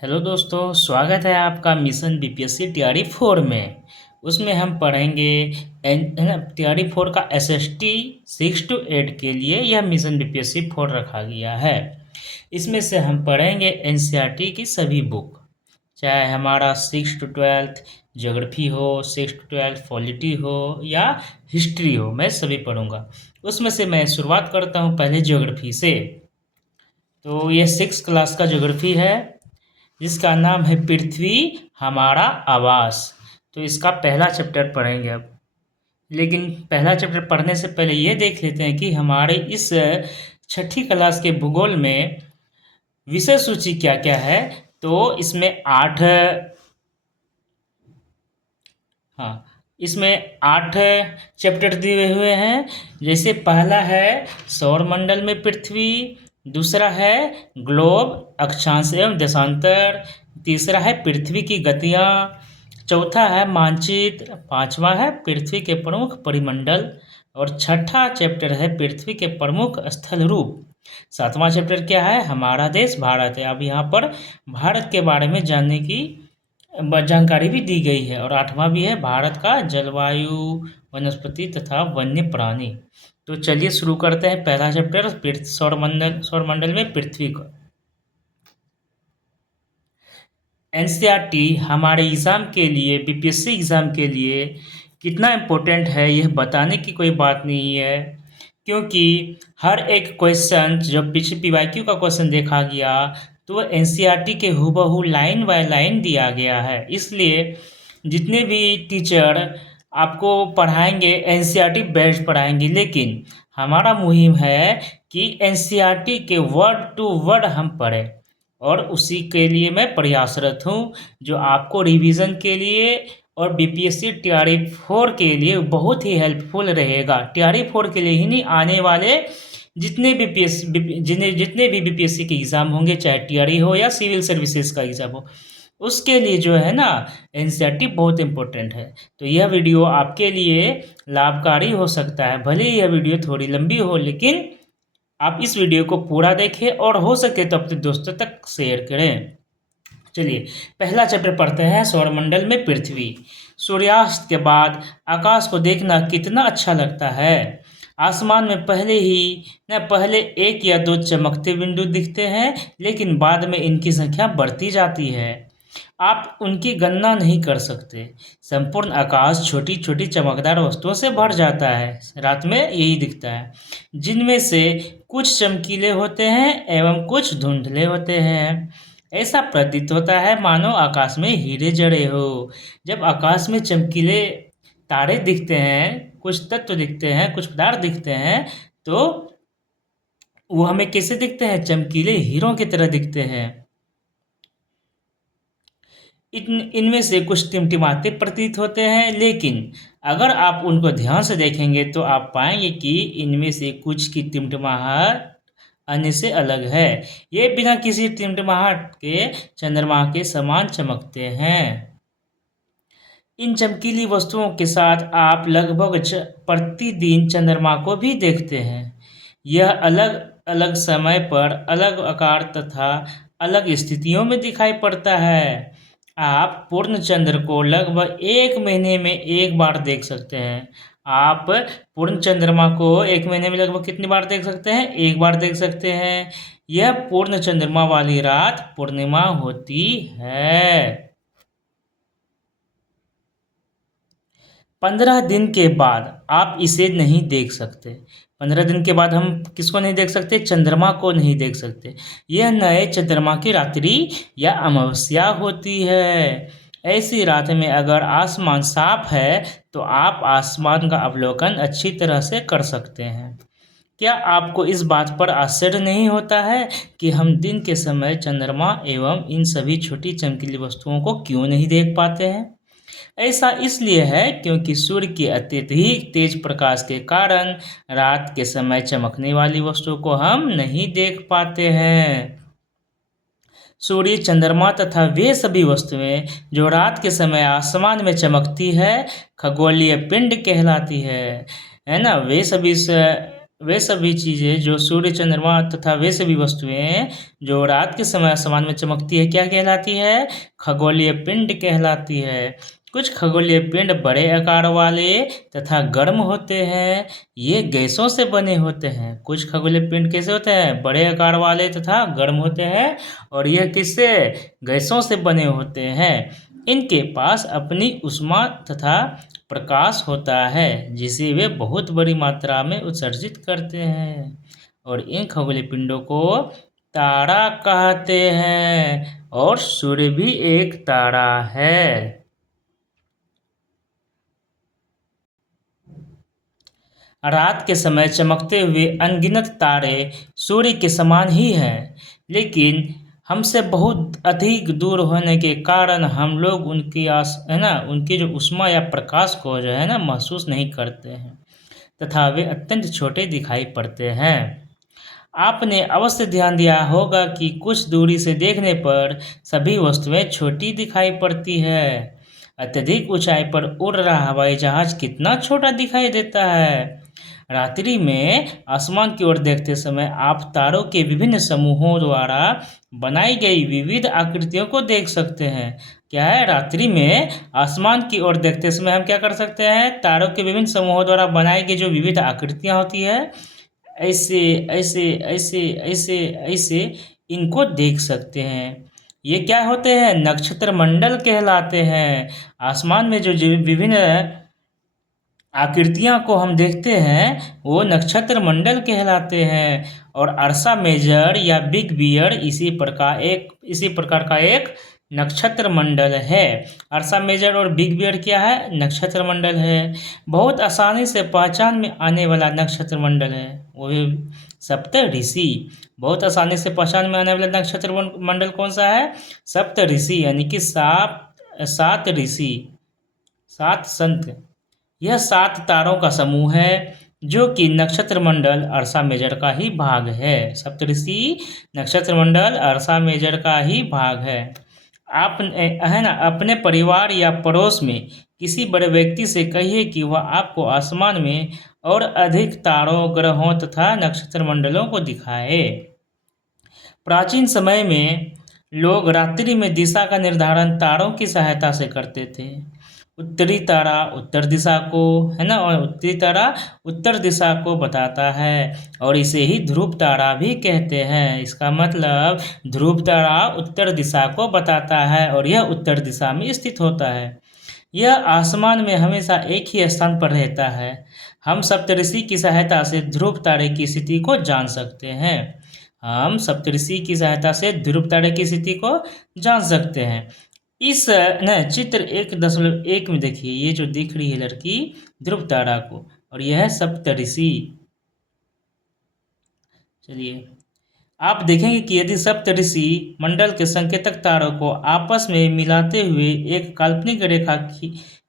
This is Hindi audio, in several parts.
हेलो दोस्तों, स्वागत है आपका मिशन बीपीएससी तैयारी 4 में। उसमें हम पढ़ेंगे तैयारी 4 का एसएसटी 6 to 8 के लिए यह मिशन बीपीएससी 4 रखा गया है। इसमें से हम पढ़ेंगे एनसीईआरटी की सभी बुक, चाहे हमारा 6 to 12 ज्योग्राफी हो, 6 to 12 पॉलिटी हो या हिस्ट्री हो, मैं सभी पढ़ूंगा। उसमें से मैं शुरुआत करता हूँ पहले ज्योग्राफी से। तो ये 6 क्लास का ज्योग्राफी है जिसका नाम है पृथ्वी हमारा आवास। तो इसका पहला चैप्टर पढ़ेंगे अब। लेकिन पहला चैप्टर पढ़ने से पहले ये देख लेते हैं कि हमारे इस छठी क्लास के भूगोल में विषय सूची क्या क्या है। तो इसमें 8 इसमें 8 चैप्टर दिए हुए हैं। जैसे पहला है सौर मंडल में पृथ्वी, दूसरा है ग्लोब अक्षांश एवं देशांतर, तीसरा है पृथ्वी की गतियाँ, चौथा है मानचित्र, पांचवा है पृथ्वी के प्रमुख परिमंडल और छठा चैप्टर है पृथ्वी के प्रमुख स्थल रूप। सातवां चैप्टर क्या है? हमारा देश भारत है। अब यहाँ पर भारत के बारे में जानने की जानकारी भी दी गई है। और आठवां भी है भारत का जलवायु, वनस्पति तथा वन्य प्राणी। तो चलिए शुरू करते हैं पहला चैप्टर सौरमंडल में पृथ्वी का। एनसीईआरटी हमारे एग्ज़ाम के लिए, बीपीएससी एग्ज़ाम के लिए कितना इम्पोर्टेंट है यह बताने की कोई बात नहीं है, क्योंकि हर एक क्वेश्चन जब पीछे पीवाईक्यू का क्वेश्चन देखा गया तो एनसीईआरटी के हूबहू लाइन बाय लाइन दिया गया है। इसलिए जितने भी टीचर आपको पढ़ाएंगे एनसीईआरटी बेस्ड पढ़ाएंगे, लेकिन हमारा मुहिम है कि एनसीईआरटी के वर्ड टू वर्ड हम पढ़ें और उसी के लिए मैं प्रयासरत हूँ, जो आपको रिवीजन के लिए और बीपीएससी तैयारी 4 के लिए बहुत ही हेल्पफुल रहेगा। तैयारी 4 के लिए ही नहीं, आने वाले जितने भी बीपीएससी के एग्ज़ाम होंगे, चाहे तैयारी हो या सिविल सर्विसेज का एग्ज़ाम हो, उसके लिए जो है ना एनसीईआरटी बहुत इम्पोर्टेंट है। तो यह वीडियो आपके लिए लाभकारी हो सकता है। भले ही यह वीडियो थोड़ी लंबी हो, लेकिन आप इस वीडियो को पूरा देखें और हो सके तो अपने दोस्तों तक शेयर करें। चलिए पहला चैप्टर पढ़ते हैं सौरमंडल में पृथ्वी। सूर्यास्त के बाद आकाश को देखना कितना अच्छा लगता है। आसमान में पहले 1 या 2 चमकते बिंदु दिखते हैं, लेकिन बाद में इनकी संख्या बढ़ती जाती है। आप उनकी गणना नहीं कर सकते। संपूर्ण आकाश छोटी छोटी चमकदार वस्तुओं से भर जाता है। रात में यही दिखता है, जिनमें से कुछ चमकीले होते हैं एवं कुछ धुंधले होते हैं। ऐसा प्रतीत होता है मानो आकाश में हीरे जड़े हो। जब आकाश में चमकीले तारे दिखते हैं, कुछ तत्व दिखते हैं, कुछ पदार्थ दिखते हैं, तो वो हमें कैसे दिखते हैं? चमकीले हीरों की तरह दिखते हैं। इनमें से कुछ टिमटिमाते प्रतीत होते हैं, लेकिन अगर आप उनको ध्यान से देखेंगे तो आप पाएंगे कि इनमें से कुछ की टिमटिमाहट अन्य से अलग है। ये बिना किसी टिमटिमाहट के चंद्रमा के समान चमकते हैं। इन चमकीली वस्तुओं के साथ आप लगभग प्रतिदिन चंद्रमा को भी देखते हैं। यह अलग अलग समय पर अलग आकार तथा अलग स्थितियों में दिखाई पड़ता है। आप पूर्ण चंद्र को लगभग 1 महीने में 1 बार देख सकते हैं। आप पूर्ण चंद्रमा को 1 महीने में लगभग कितनी बार देख सकते हैं? 1 बार देख सकते हैं। यह पूर्ण चंद्रमा वाली रात पूर्णिमा होती है। 15 दिन के बाद आप इसे नहीं देख सकते। 15 दिन के बाद हम किसको नहीं देख सकते? चंद्रमा को नहीं देख सकते। यह नए चंद्रमा की रात्रि या अमावस्या होती है। ऐसी रात में अगर आसमान साफ है तो आप आसमान का अवलोकन अच्छी तरह से कर सकते हैं। क्या आपको इस बात पर आश्चर्य नहीं होता है कि हम दिन के समय चंद्रमा एवं इन सभी छोटी चमकीली वस्तुओं को क्यों नहीं देख पाते हैं? ऐसा इसलिए है क्योंकि सूर्य के अत्यधिक तेज प्रकाश के कारण रात के समय चमकने वाली वस्तुओं को हम नहीं देख पाते हैं। सूर्य, चंद्रमा तथा वे सभी वस्तुएं जो रात के समय आसमान में चमकती है खगोलीय पिंड कहलाती है ना। वे सभी वे सभी चीज़ें जो सूर्य, चंद्रमा तथा वे सभी वस्तुएं जो रात के समय आसमान में चमकती है, क्या कहलाती है? खगोलीय पिंड कहलाती है। कुछ खगोलीय पिंड बड़े आकार वाले तथा गर्म होते हैं। ये गैसों से बने होते हैं। कुछ खगोलीय पिंड कैसे होते हैं? बड़े आकार वाले तथा गर्म होते हैं। और यह किससे? गैसों से बने होते हैं। इनके पास अपनी ऊष्मा तथा प्रकाश होता है, जिसे वे बहुत बड़ी मात्रा में उत्सर्जित करते हैं। और इन खगोलीय पिंडों को तारा कहते हैं। और सूर्य भी एक तारा है। रात के समय चमकते हुए अनगिनत तारे सूर्य के समान ही हैं, लेकिन हमसे बहुत अधिक दूर होने के कारण हम लोग उनकी उनकी जो ऊष्मा या प्रकाश को जो है ना महसूस नहीं करते हैं तथा वे अत्यंत छोटे दिखाई पड़ते हैं। आपने अवश्य ध्यान दिया होगा कि कुछ दूरी से देखने पर सभी वस्तुएं छोटी दिखाई पड़ती है। अत्यधिक ऊंचाई पर उड़ रहा हवाई जहाज कितना छोटा दिखाई देता है। रात्रि में आसमान की ओर देखते समय आप तारों के विभिन्न समूहों द्वारा बनाई गई विविध आकृतियों को देख सकते हैं। क्या है? रात्रि में आसमान की ओर देखते समय हम क्या कर सकते हैं? तारों के विभिन्न समूहों द्वारा बनाई गई जो विविध आकृतियां होती है, ऐसे ऐसे ऐसे ऐसे ऐसे इनको देख सकते हैं। ये क्या होते हैं? नक्षत्र मंडल कहलाते हैं। आसमान में जो विभिन्न आकृतियां को हम देखते हैं वो नक्षत्र मंडल कहलाते हैं। और अर्सा मेजर या बिग बियर इसी प्रकार का एक नक्षत्र मंडल है। अर्सा मेजर और बिग बियर क्या है? नक्षत्र मंडल है। बहुत आसानी से पहचान में आने वाला नक्षत्र मंडल है वो भी सप्त ऋषि। बहुत आसानी से पहचान में आने वाला नक्षत्र मंडल कौन सा है? सप्त ऋषि, यानी कि सात ऋषि, सात संत। यह 7 तारों का समूह है जो कि नक्षत्र मंडल अर्सा मेजर का ही भाग है। सप्तऋषि नक्षत्र मंडल अर्सा मेजर का ही भाग है। आप है ना अपने परिवार या पड़ोस में किसी बड़े व्यक्ति से कहिए कि वह आपको आसमान में और अधिक तारों, ग्रहों तथा नक्षत्र मंडलों को दिखाए। प्राचीन समय में लोग रात्रि में दिशा का निर्धारण तारों की सहायता से करते थे। उत्तरी तारा उत्तर दिशा को, है ना, और उत्तरी तारा उत्तर दिशा को बताता है और इसे ही ध्रुव तारा भी कहते हैं। इसका मतलब ध्रुव तारा उत्तर दिशा को बताता है और यह उत्तर दिशा में स्थित होता है। यह आसमान में हमेशा एक ही स्थान पर रहता है। हम सप्तऋषि की सहायता से ध्रुव तारे की स्थिति को जान सकते हैं। हम सप्तऋषि की सहायता से ध्रुव तारे की स्थिति को जान सकते हैं। इस न चित्र 1.1 में देखिए, ये जो दिख रही है लड़की ध्रुव तारा को, और यह है सप्तऋषि। चलिए आप देखेंगे कि यदि सप्तऋषि मंडल के संकेतक तारों को आपस में मिलाते हुए एक काल्पनिक रेखा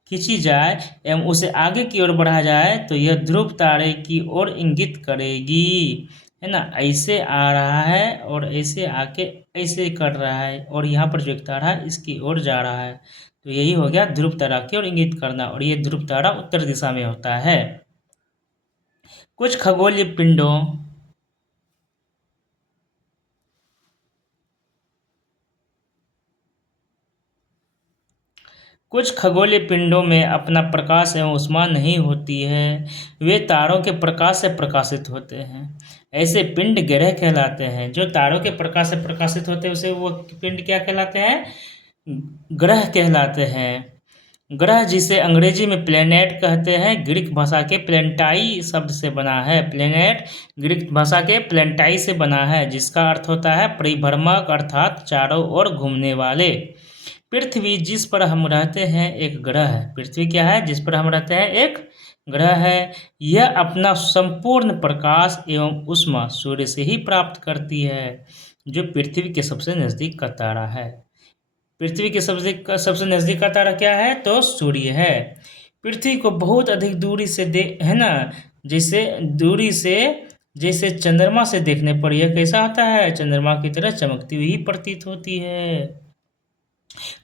खींची जाए एवं उसे आगे की ओर बढ़ाया जाए तो यह ध्रुव तारे की ओर इंगित करेगी, है ना। ऐसे आ रहा है और ऐसे आके ऐसे कर रहा है और यहाँ पर जो एक तारा है इसकी ओर जा रहा है, तो यही हो गया ध्रुव तारा की ओर इंगित करना। और ये ध्रुव तारा उत्तर दिशा में होता है। कुछ खगोलीय पिंडों में अपना प्रकाश एवं ऊष्मा नहीं होती है। वे तारों के प्रकाश से प्रकाशित होते हैं। ऐसे पिंड ग्रह कहलाते हैं। जो तारों के प्रकाश से प्रकाशित होते हैं उसे वो पिंड क्या कहलाते हैं? ग्रह कहलाते हैं। ग्रह जिसे अंग्रेजी में प्लेनेट कहते हैं, ग्रीक भाषा के प्लेनेटाई शब्द से बना है। प्लेनेट ग्रीक भाषा के प्लेनेटाई से बना है, जिसका अर्थ होता है परिभ्रमक, अर्थात चारों ओर घूमने वाले। पृथ्वी जिस पर हम रहते हैं एक ग्रह है। पृथ्वी क्या है? जिस पर हम रहते हैं एक ग्रह है। यह अपना संपूर्ण प्रकाश एवं ऊष्मा सूर्य से ही प्राप्त करती है, जो पृथ्वी के सबसे नज़दीक का तारा है। पृथ्वी के सबसे नज़दीक का तारा क्या है? तो सूर्य है। पृथ्वी को बहुत अधिक दूरी से है ना, जैसे चंद्रमा से देखने पर यह कैसा होता है? चंद्रमा की तरह चमकती हुई प्रतीत होती है।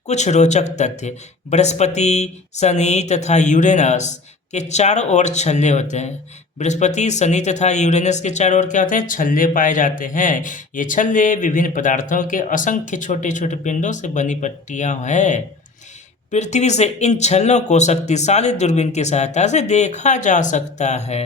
कुछ रोचक तथ्य। बृहस्पति, शनि तथा यूरेनस के चारों ओर छल्ले होते हैं। बृहस्पति, शनि तथा यूरेनस के चारों ओर क्या होते हैं? छल्ले पाए जाते हैं। ये छल्ले विभिन्न पदार्थों के असंख्य छोटे छोटे पिंडों से बनी पट्टियां हैं। पृथ्वी से इन छल्लों को शक्तिशाली दूरबीन की सहायता से देखा जा सकता है।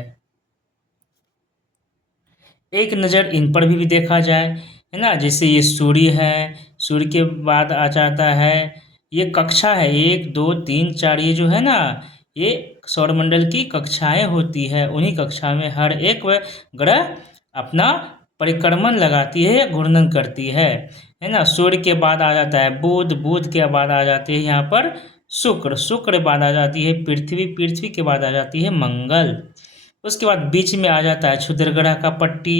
एक नज़र इन पर भी देखा जाए, है ना, जैसे ये सूर्य है, सूर्य के बाद आ जाता है ये कक्षा है 1 2 3 4, ये जो है ना, ये सौरमंडल की कक्षाएं होती है। उन्हीं कक्षा में हर एक ग्रह अपना परिक्रमण लगाती है या घूर्णन करती है ना। सूर्य के बाद आ जाता है बुध, बुध के बाद आ जाती है यहाँ पर शुक्र, शुक्र बाद आ जाती है पृथ्वी, पृथ्वी के बाद आ जाती है मंगल। उसके बाद बीच में आ जाता है क्षुद्र ग्रह का पट्टी।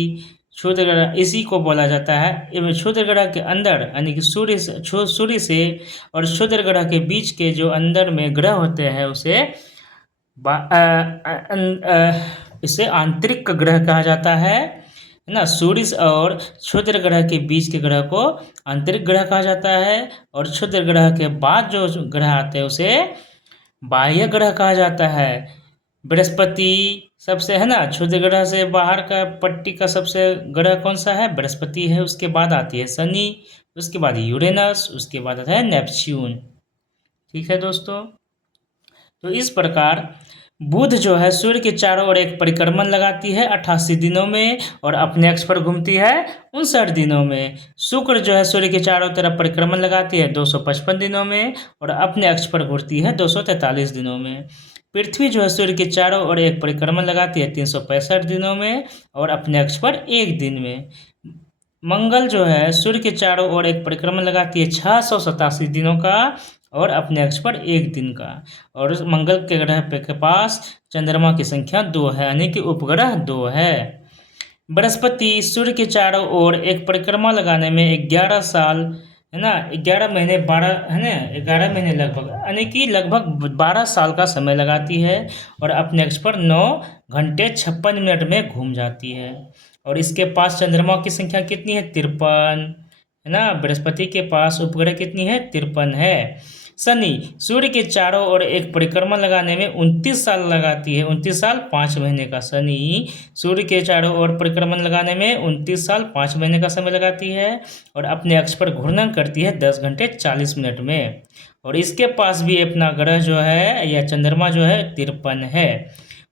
क्षुद्र ग्रह इसी को बोला जाता है। क्षुद्र ग्रह के अंदर यानी कि सूर्य से और क्षुद्र ग्रह के बीच के जो अंदर में ग्रह होते हैं उसे इसे आंतरिक ग्रह कहा जाता है ना। सूर्य और क्षुद्र ग्रह के बीच के ग्रह को आंतरिक ग्रह कहा जाता है, और क्षुद्र ग्रह के बाद जो ग्रह आते हैं उसे बाह्य ग्रह कहा जाता है। बृहस्पति सबसे, है ना, क्षुद्र ग्रह से बाहर का पट्टी का सबसे ग्रह कौन सा है? बृहस्पति है। उसके बाद आती है शनि, उसके बाद यूरेनस, उसके बाद आता है नेपच्यून। ठीक है दोस्तों, तो इस प्रकार बुध जो है सूर्य के चारों ओर एक परिक्रमण लगाती है 88 दिनों में और अपने अक्ष पर घूमती है 59 दिनों में। शुक्र जो है सूर्य के चारों तरफ परिक्रमण लगाती है 255 दिनों में और अपने अक्ष पर घूमती है 243 दिनों में। पृथ्वी जो है सूर्य के चारों ओर एक परिक्रमण लगाती है 365 दिनों में और अपने अक्ष पर 1 दिन में। मंगल जो है सूर्य के चारों ओर एक परिक्रमण लगाती है 687 दिनों का और अपने अक्ष पर 1 दिन का। और उस मंगल के ग्रह के पास चंद्रमा की संख्या 2 है, यानी कि उपग्रह 2 है। बृहस्पति सूर्य के चारों ओर एक परिक्रमा लगाने में 11 साल, है ना, 11 महीने 12, है ना, 11 महीने लगभग, यानी कि लगभग 12 साल का समय लगाती है और अपने अक्ष पर 9 घंटे 56 मिनट में घूम जाती है। और इसके पास चंद्रमा की संख्या कितनी है? 53, है ना। बृहस्पति के पास उपग्रह कितनी है? 53 है। शनि सूर्य के चारों ओर एक परिक्रमा लगाने में 29 साल लगाती है, 29 साल 5 महीने का। शनि सूर्य के चारों ओर परिक्रमण लगाने में 29 साल 5 महीने का समय लगाती है और अपने अक्ष पर घूर्णन करती है 10 घंटे 40 मिनट में। और इसके पास भी अपना ग्रह जो है या चंद्रमा जो है 53 है।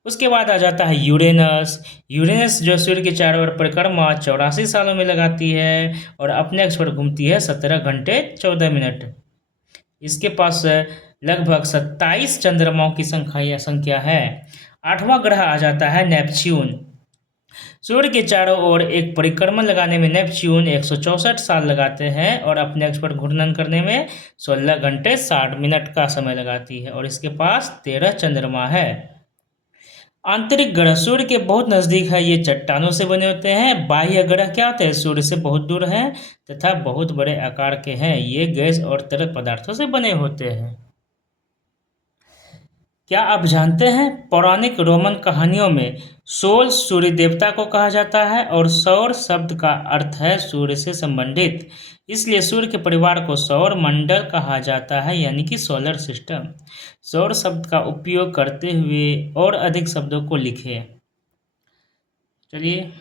उसके बाद आ जाता है यूरेनस। यूरेनस जो सूर्य के चारों ओर परिक्रमा 84 सालों में लगाती है और अपने अक्ष पर घूमती है 17 घंटे 14 मिनट। इसके पास लगभग 27 चंद्रमाओं की संख्या है। 8वां ग्रह आ जाता है नेपच्यून। सूर्य के चारों ओर एक परिक्रमण लगाने में नेपच्यून 164 साल लगाते हैं और अपने अक्ष पर घूर्णन करने में 16 घंटे 60 मिनट का समय लगाती है और इसके पास 13 चंद्रमा है। आंतरिक ग्रह सूर्य के बहुत नज़दीक है, ये चट्टानों से बने होते हैं। बाह्य ग्रह क्या होते हैं? सूर्य से बहुत दूर हैं तथा बहुत बड़े आकार के हैं। ये गैस और तरल पदार्थों से बने होते हैं। क्या आप जानते हैं पौराणिक रोमन कहानियों में सोल सूर्य देवता को कहा जाता है और सौर शब्द का अर्थ है सूर्य से संबंधित, इसलिए सूर्य के परिवार को सौर मंडल कहा जाता है, यानी कि सोलर सिस्टम। सौर शब्द का उपयोग करते हुए और अधिक शब्दों को लिखें। चलिए,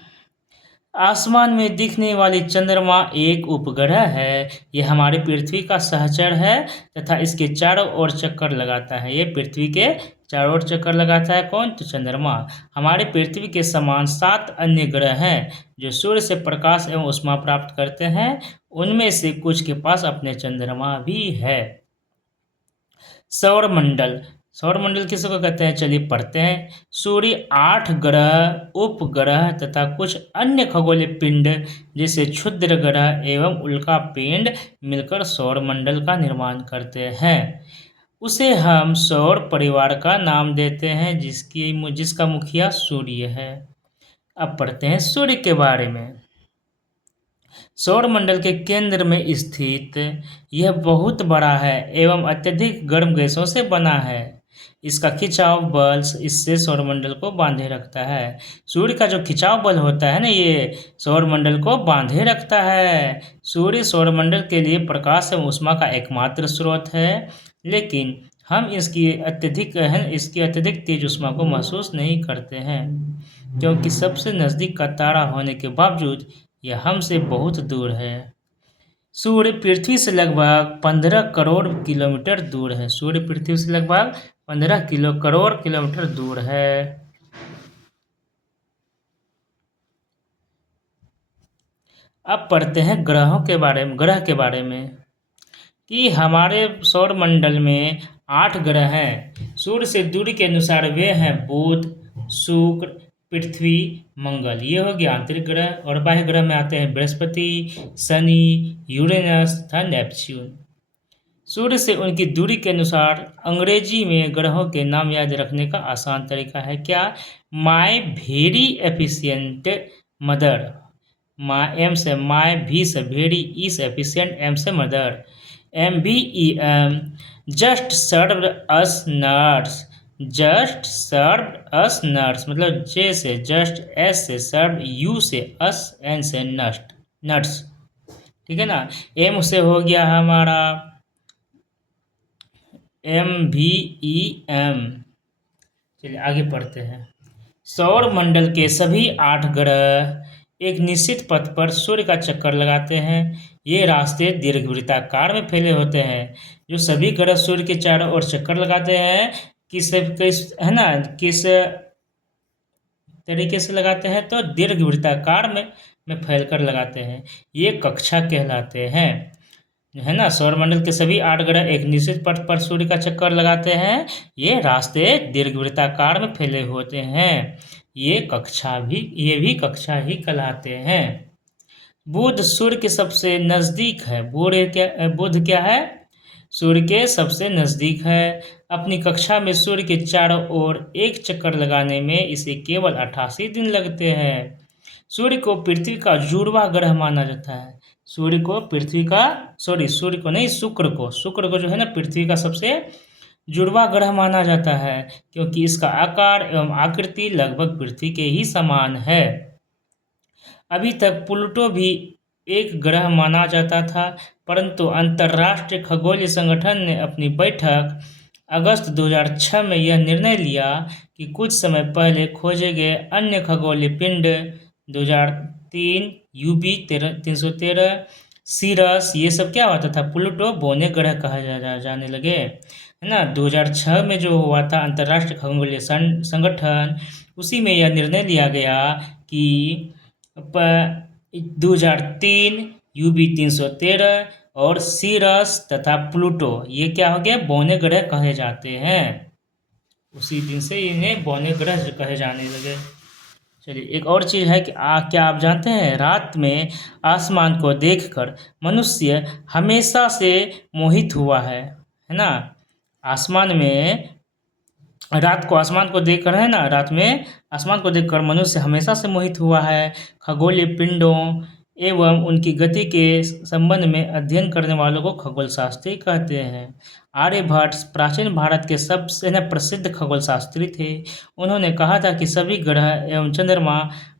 आसमान में दिखने वाली चंद्रमा एक उपग्रह है। यह हमारी पृथ्वी का सहचर है तथा इसके चारों ओर चक्कर लगाता है। ये पृथ्वी के चारों ओर चक्कर लगाता है। कौन? तो चंद्रमा। हमारी पृथ्वी के समान 7 अन्य ग्रह हैं जो सूर्य से प्रकाश एवं ऊष्मा प्राप्त करते हैं। उनमें से कुछ के पास अपने चंद्रमा भी है। सौरमंडल। सौरमंडल किसको कहते हैं? चलिए पढ़ते हैं। सूर्य, 8 ग्रह, उपग्रह तथा कुछ अन्य खगोलीय पिंड जैसे क्षुद्र ग्रह एवं उल्का पिंड मिलकर सौरमंडल का निर्माण करते हैं। उसे हम सौर परिवार का नाम देते हैं जिसका मुखिया सूर्य है। अब पढ़ते हैं सूर्य के बारे में। सौरमंडल के केंद्र में स्थित यह बहुत बड़ा है एवं अत्यधिक गर्म गैसों से बना है। इसका खिंचाव बल इससे सौरमंडल को बांधे रखता है। सूर्य का जो खिंचाव बल होता है ना, ये सौरमंडल को बांधे रखता है। सूर्य सौरमंडल के लिए प्रकाश एवं ऊष्मा का एकमात्र स्रोत है, लेकिन हम इसकी अत्यधिक तेज ऊष्मा को महसूस नहीं करते हैं, क्योंकि सबसे नज़दीक का तारा होने के बावजूद यह हमसे बहुत दूर है। सूर्य पृथ्वी से लगभग 15 करोड़ किलोमीटर दूर है। सूर्य पृथ्वी से लगभग 15 करोड़ किलोमीटर दूर है। अब पढ़ते हैं ग्रह के बारे में कि हमारे सौर मंडल में 8 ग्रह हैं। सूर्य से दूरी के अनुसार वे हैं बुध, शुक्र, पृथ्वी, मंगल। ये हो गया आंतरिक ग्रह। और बाह्य ग्रह में आते हैं बृहस्पति, शनि, यूरेनस तथा नेपच्यून। सूर्य से उनकी दूरी के अनुसार अंग्रेजी में ग्रहों के नाम याद रखने का आसान तरीका है क्या? My very efficient mother, M से माई, भी से वेरी, ई से एफिशिएंट, एम से mother. MBEM just served us nuts, just served us nuts मतलब जे से जस्ट, एस से सर्व, यू से अस, एन से नट्स। ठीक है ना। एम से हो गया हमारा MVEM। चलिए आगे पढ़ते हैं। सौर मंडल के सभी 8 ग्रह एक निश्चित पथ पर सूर्य का चक्कर लगाते हैं। ये रास्ते दीर्घवृत्ताकार में फैले होते हैं। जो सभी ग्रह सूर्य के चारों ओर चक्कर लगाते हैं, किस तरीके से लगाते हैं? तो दीर्घवृत्ताकार में फैलकर लगाते हैं। ये कक्षा कहलाते हैं, है ना। सौरमंडल के सभी 8 ग्रह एक निश्चित पथ पर सूर्य का चक्कर लगाते हैं। ये रास्ते दीर्घवृत्ताकार में फैले होते हैं। ये भी कक्षा ही कहलाते हैं। बुध सूर्य के सबसे नज़दीक है। बुध क्या है? सूर्य के सबसे नज़दीक है। अपनी कक्षा में सूर्य के चारों ओर एक चक्कर लगाने में इसे केवल 88 दिन लगते हैं। सूर्य को पृथ्वी का जुड़वा ग्रह माना जाता है। सूर्य को जो है ना पृथ्वी का सबसे जुड़वा ग्रह माना जाता है, क्योंकि इसका आकार एवं आकृति लगभग पृथ्वी के ही समान है। अभी तक प्लूटो भी एक ग्रह माना जाता था, परंतु अंतर्राष्ट्रीय खगोलीय संगठन ने अपनी बैठक अगस्त 2006 में यह निर्णय लिया कि कुछ समय पहले खोजे गए अन्य खगोलीय पिंड 2003 UB 313, सीरस, ये सब क्या होता था? प्लूटो बौने ग्रह कहा जाने लगे, है ना। 2006 में जो हुआ था अंतर्राष्ट्रीय खगोलीय संगठन, उसी में यह निर्णय लिया गया कि 2003 UB 313 और सीरस तथा प्लूटो ये क्या हो गया? बौने ग्रह कहे जाते हैं। उसी दिन से इन्हें बौने ग्रह कहे जाने लगे। चलिए एक और चीज़ है कि क्या आप जानते हैं रात में आसमान को देखकर मनुष्य हमेशा से मोहित हुआ है ना। रात में आसमान को देखकर मनुष्य हमेशा से मोहित हुआ है। खगोलीय पिंडों एवं उनकी गति के संबंध में अध्ययन करने वालों को खगोल शास्त्री कहते हैं। आर्यभट्ट प्राचीन भारत के सबसे प्रसिद्ध खगोल शास्त्री थे। उन्होंने कहा था कि सभी ग्रह एवं चंद्रमा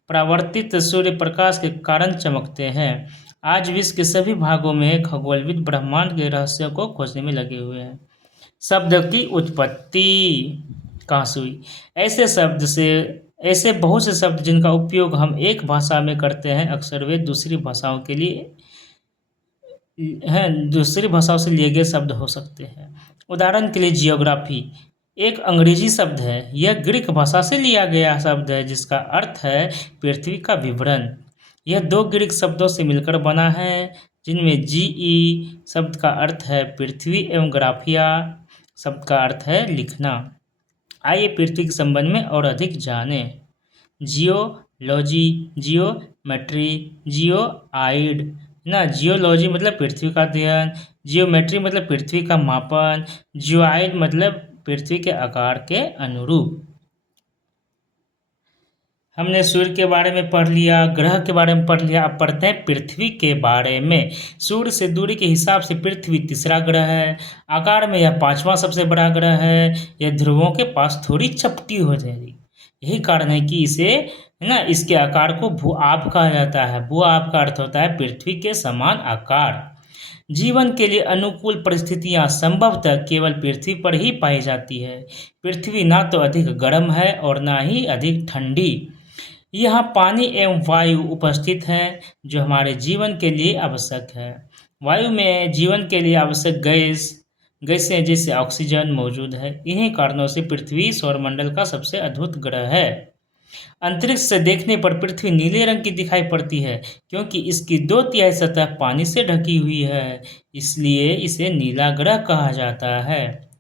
परावर्तित सूर्य प्रकाश के कारण चमकते हैं। आज विश्व के सभी भागों में खगोलविद ब्रह्मांड के रहस्यों को खोजने में लगे हुए हैं। शब्द की उत्पत्ति कहाँ से हुई? ऐसे बहुत से शब्द जिनका उपयोग हम एक भाषा में करते हैं, अक्सर वे दूसरी भाषाओं से लिए गए शब्द हो सकते हैं। उदाहरण के लिए जियोग्राफी एक अंग्रेजी शब्द है। यह ग्रीक भाषा से लिया गया शब्द है, जिसका अर्थ है पृथ्वी का विवरण। यह 2 ग्रीक शब्दों से मिलकर बना है, जिनमें GE शब्द का अर्थ है पृथ्वी एवं ग्राफिया शब्द का अर्थ है लिखना। आइए पृथ्वी के संबंध में और अधिक जानें। जियोलॉजी, जियोमेट्री, जियोआइड ना। जियोलॉजी मतलब पृथ्वी का अध्ययन, जियोमेट्री मतलब पृथ्वी का मापन, जियोआइड मतलब पृथ्वी के आकार के अनुरूप। हमने सूर्य के बारे में पढ़ लिया, ग्रह के बारे में पढ़ लिया। अब पढ़ते हैं पृथ्वी के बारे में। सूर्य से दूरी के हिसाब से पृथ्वी तीसरा ग्रह है। आकार में यह 5वां सबसे बड़ा ग्रह है। यह ध्रुवों के पास थोड़ी चपटी हो जाएगी। यही कारण है कि इसके आकार को भू-आभ कहा जाता है। भू-आभ का अर्थ होता है पृथ्वी के समान आकार। जीवन के लिए अनुकूल परिस्थितियां संभवतः केवल पृथ्वी पर ही पाई जाती है। पृथ्वी ना तो अधिक गर्म है और ना ही अधिक ठंडी। यहाँ पानी एवं वायु उपस्थित है जो हमारे जीवन के लिए आवश्यक है। वायु में जीवन के लिए आवश्यक गैसें जैसे ऑक्सीजन मौजूद है। इन्हीं कारणों से पृथ्वी सौरमंडल का सबसे अद्भुत ग्रह है। अंतरिक्ष से देखने पर पृथ्वी नीले रंग की दिखाई पड़ती है क्योंकि इसकी 2/3 सतह पानी से ढकी हुई है, इसलिए इसे नीला ग्रह कहा जाता है।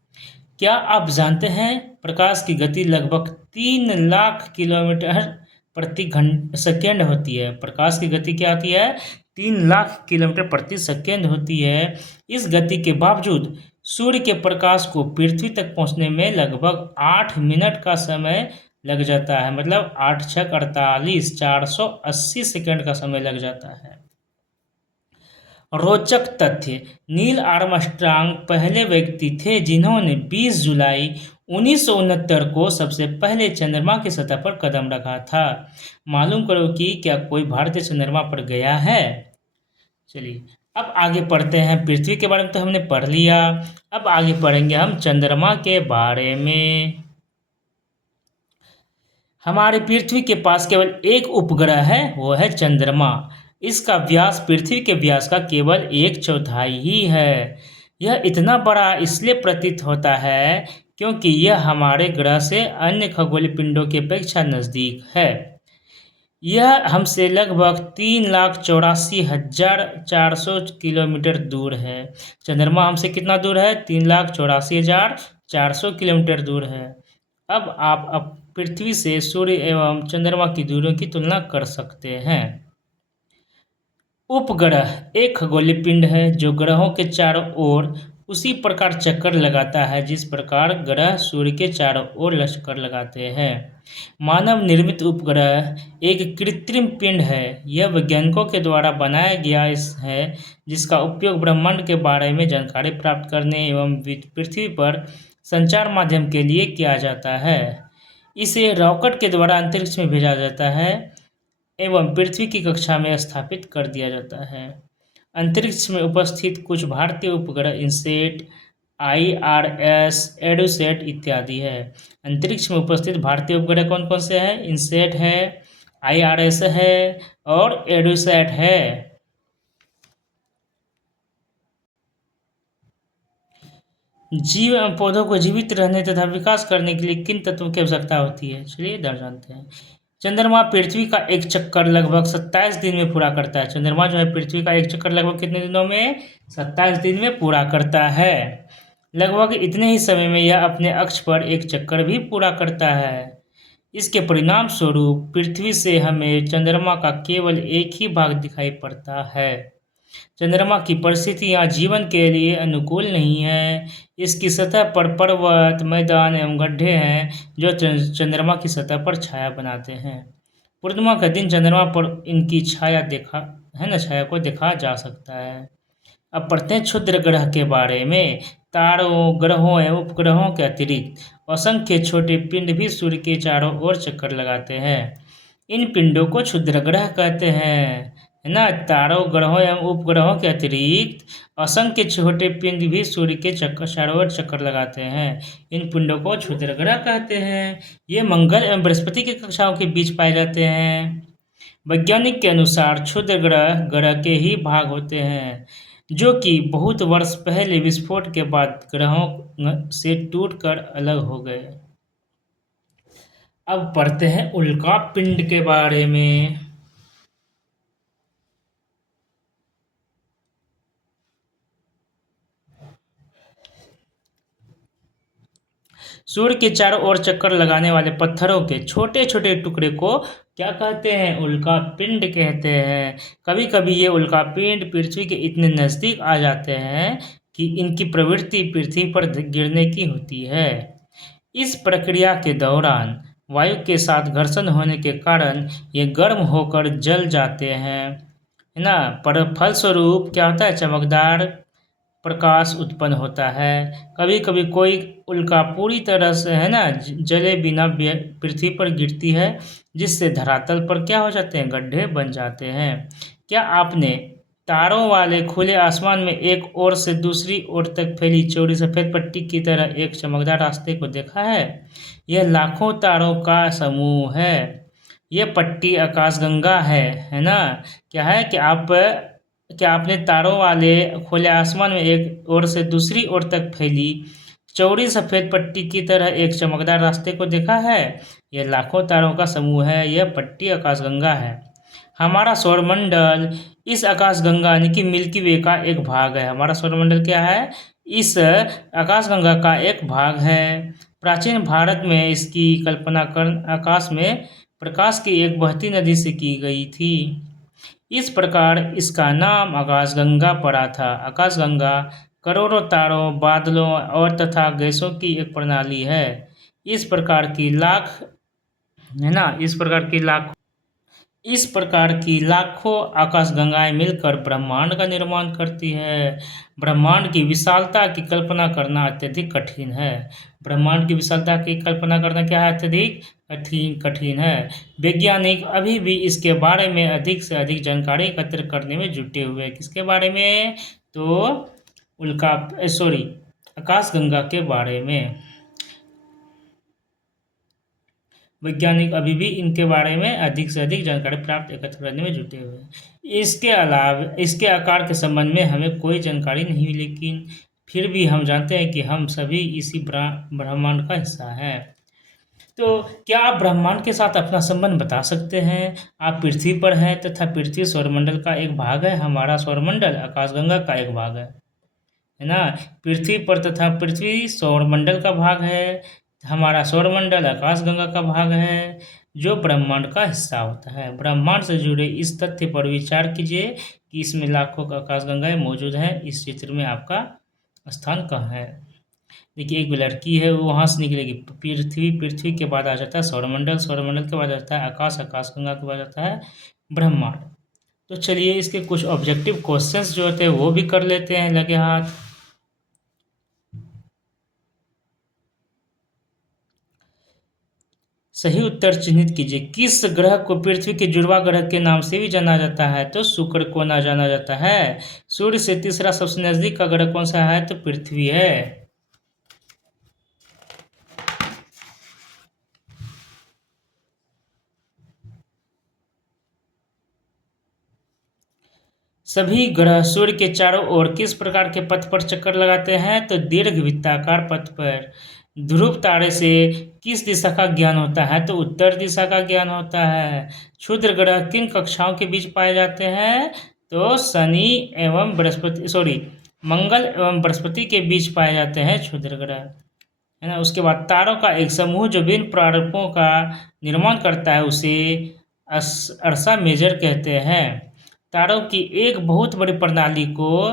क्या आप जानते हैं प्रकाश की गति लगभग 3 लाख किलोमीटर प्रति घंटा सेकेंड होती है। प्रकाश की गति क्या होती है? 3 लाख किलोमीटर प्रति सेकेंड होती है। इस गति के बावजूद सूर्य के प्रकाश को पृथ्वी तक पहुंचने में लगभग 8 मिनट का समय लग जाता है। मतलब 8 छक 48 480 सेकेंड का समय लग जाता है। रोचक तथ्य: नील आर्मस्ट्रांग पहले व्यक्ति थे जिन्होंने 20 जुलाई 1969 को सबसे पहले चंद्रमा की सतह पर कदम रखा था। मालूम करो कि क्या कोई भारतीय चंद्रमा पर गया है। चलिए अब आगे पढ़ते हैं। पृथ्वी के बारे में तो हमने पढ़ लिया, अब आगे पढ़ेंगे हम चंद्रमा के बारे में। हमारे पृथ्वी के पास केवल एक उपग्रह है, वो है चंद्रमा। इसका व्यास पृथ्वी के व्यास का केवल 1/4 ही है। यह इतना बड़ा इसलिए प्रतीत होता है क्योंकि यह हमारे ग्रह से अन्य खगोलीय पिंडों की अपेक्षा नज़दीक है। यह हमसे लगभग 3,84,400 किलोमीटर दूर है। चंद्रमा हमसे कितना दूर है? 3,84,400 किलोमीटर दूर है। अब पृथ्वी से सूर्य एवं चंद्रमा की दूरियों की तुलना कर सकते हैं। उपग्रह एक खगोलीय पिंड है जो ग्रहों के चारों ओर उसी प्रकार चक्कर लगाता है जिस प्रकार ग्रह सूर्य के चारों ओर चक्कर लगाते हैं। मानव निर्मित उपग्रह एक कृत्रिम पिंड है। यह वैज्ञानिकों के द्वारा बनाया गया है जिसका उपयोग ब्रह्मांड के बारे में जानकारी प्राप्त करने एवं पृथ्वी पर संचार माध्यम के लिए किया जाता है। इसे रॉकेट के द्वारा अंतरिक्ष में भेजा जाता है एवं पृथ्वी की कक्षा में स्थापित कर दिया जाता है। अंतरिक्ष में उपस्थित कुछ भारतीय उपग्रह इनसेट, IRS, एडुसेट इत्यादि है। अंतरिक्ष में उपस्थित भारतीय उपग्रह कौन कौन से हैं? इनसेट है, IRS है और एडुसेट है। जीव एवं पौधों को जीवित रहने तथा विकास करने के लिए किन तत्वों की आवश्यकता होती है? चलिए इधर जानते हैं। चंद्रमा पृथ्वी का एक चक्कर लगभग 27 दिन में पूरा करता है। चंद्रमा जो है पृथ्वी का एक चक्कर लगभग कितने दिनों में? 27 दिन में पूरा करता है। लगभग इतने ही समय में यह अपने अक्ष पर एक चक्कर भी पूरा करता है। इसके परिणाम स्वरूप पृथ्वी से हमें चंद्रमा का केवल एक ही भाग दिखाई पड़ता है। चंद्रमा की परिस्थितियां जीवन के लिए अनुकूल नहीं है। इसकी सतह पर पर्वत, मैदान एवं गड्ढे हैं जो चंद्रमा की सतह पर छाया बनाते हैं। पूर्णिमा का दिन चंद्रमा पर इनकी छाया को देखा जा सकता है। अब पढ़ते हैं क्षुद्र ग्रह के बारे में। तारों, ग्रहों एवं उपग्रहों के अतिरिक्त असंख्य छोटे पिंड भी सूर्य के चारों ओर चक्कर लगाते हैं। इन पिंडों को क्षुद्र ग्रह कहते हैं, है ना। तारों, ग्रहों एवं उपग्रहों के अतिरिक्त असंख्य छोटे पिंड भी सूर्य के चारों ओर चक्कर लगाते हैं। इन पिंडों को क्षुद्र ग्रह कहते हैं। ये मंगल एवं बृहस्पति की कक्षाओं के बीच पाए जाते हैं। वैज्ञानिक के अनुसार क्षुद्र ग्रह के ही भाग होते हैं जो कि बहुत वर्ष पहले विस्फोट के बाद ग्रहों से टूटकर अलग हो गए। अब पढ़ते हैं उल्का पिंड के बारे में। सूर्य के चारों ओर चक्कर लगाने वाले पत्थरों के छोटे छोटे टुकड़े को क्या कहते हैं? उल्का पिंड कहते हैं। कभी कभी ये उल्का पिंड पृथ्वी के इतने नज़दीक आ जाते हैं कि इनकी प्रवृत्ति पृथ्वी पर गिरने की होती है। इस प्रक्रिया के दौरान वायु के साथ घर्षण होने के कारण ये गर्म होकर जल जाते हैं, है ना। पर फलस्वरूप क्या होता है? चमकदार प्रकाश उत्पन्न होता है। कभी कभी कोई उल्का पूरी तरह से, है ना, जले बिना पृथ्वी पर गिरती है जिससे धरातल पर क्या हो जाते हैं? गड्ढे बन जाते हैं। क्या आपने तारों वाले खुले आसमान में एक ओर से दूसरी ओर तक फैली चौड़ी सफेद पट्टी की तरह एक चमकदार रास्ते को देखा है? यह लाखों तारों का समूह है। यह पट्टी आकाशगंगा है ना? क्या है कि क्या आपने तारों वाले खुले आसमान में एक ओर से दूसरी ओर तक फैली चौड़ी सफेद पट्टी की तरह एक चमकदार रास्ते को देखा है? यह लाखों तारों का समूह है। यह पट्टी आकाशगंगा है। हमारा सौरमंडल इस आकाशगंगा यानी कि मिल्की वे का एक भाग है। हमारा सौरमंडल क्या है? इस आकाशगंगा का एक भाग है। प्राचीन भारत में इसकी कल्पना आकाश में प्रकाश की एक बहती नदी से की गई थी। इस प्रकार इसका नाम आकाशगंगा पड़ा था। आकाशगंगा करोड़ों तारों, बादलों और तथा गैसों की एक प्रणाली है। इस प्रकार की लाखों आकाशगंगाएं मिलकर ब्रह्मांड का निर्माण करती है। ब्रह्मांड की विशालता की कल्पना करना अत्यधिक कठिन है। ब्रह्मांड की विशालता की कल्पना करना क्या है? अत्यधिक कठिन है। वैज्ञानिक अभी भी इसके बारे में अधिक से अधिक जानकारी एकत्र करने में जुटे हुए हैं। किसके बारे में? तो आकाशगंगा के बारे में वैज्ञानिक अभी भी इनके बारे में अधिक से अधिक जानकारी एकत्र करने में जुटे हुए हैं। इसके अलावा इसके आकार के संबंध में हमें कोई जानकारी नहीं, लेकिन फिर भी हम जानते हैं कि हम सभी इसी ब्रह्मांड का हिस्सा हैं। तो क्या आप ब्रह्मांड के साथ अपना संबंध बता सकते हैं? आप पृथ्वी पर हैं तथा पृथ्वी सौरमंडल का एक भाग है। हमारा सौरमंडल आकाशगंगा का एक भाग है ना? पृथ्वी पर तथा पृथ्वी सौरमंडल का भाग है। हमारा सौरमंडल आकाशगंगा का भाग है जो ब्रह्मांड का हिस्सा होता है। ब्रह्मांड से जुड़े इस तथ्य पर विचार कीजिए कि इसमें लाखों आकाशगंगाएं मौजूद हैं। इस चित्र में आपका स्थान कहाँ है? देखिए, एक लड़की है, वो वहाँ से निकलेगी। पृथ्वी के बाद आ जाता है सौरमंडल के बाद आ जाता है आकाशगंगा के बाद आता है ब्रह्मांड। तो चलिए इसके कुछ ऑब्जेक्टिव क्वेश्चंस जो होते हैं वो भी कर लेते हैं। लगे हाथ। सही उत्तर चिन्हित कीजिए। किस ग्रह को पृथ्वी के जुड़वा ग्रह के नाम से भी जाना जाता है? तो शुक्र को ना जाना जाता है। सूर्य से तीसरा सबसे नजदीक का ग्रह कौन सा है? तो पृथ्वी है। सभी ग्रह सूर्य के चारों ओर किस प्रकार के पथ पर चक्कर लगाते हैं? तो दीर्घवृत्ताकार पथ पर। ध्रुव तारे से किस दिशा का ज्ञान होता है? तो उत्तर दिशा का ज्ञान होता है। क्षुद्र ग्रह किन कक्षाओं के बीच पाए जाते हैं? तो मंगल एवं बृहस्पति के बीच पाए जाते हैं क्षुद्र ग्रह, है ना? उसके बाद तारों का एक समूह जो विभिन्न प्रारूपों का निर्माण करता है उसे अर्सा मेजर कहते हैं। तारों की एक बहुत बड़ी प्रणाली को,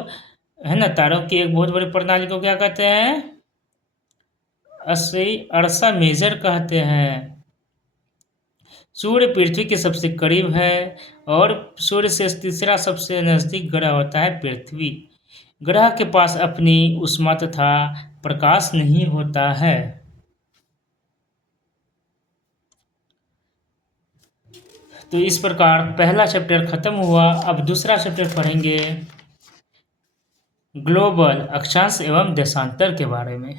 है ना, क्या कहते हैं? अर्सा मेजर कहते हैं। सूर्य पृथ्वी के सबसे करीब है और सूर्य से तीसरा सबसे नजदीक ग्रह होता है पृथ्वी। ग्रह के पास अपनी ऊष्मा तथा प्रकाश नहीं होता है। तो इस प्रकार पहला चैप्टर खत्म हुआ। अब दूसरा चैप्टर पढ़ेंगे ग्लोबल, अक्षांश एवं देशांतर के बारे में।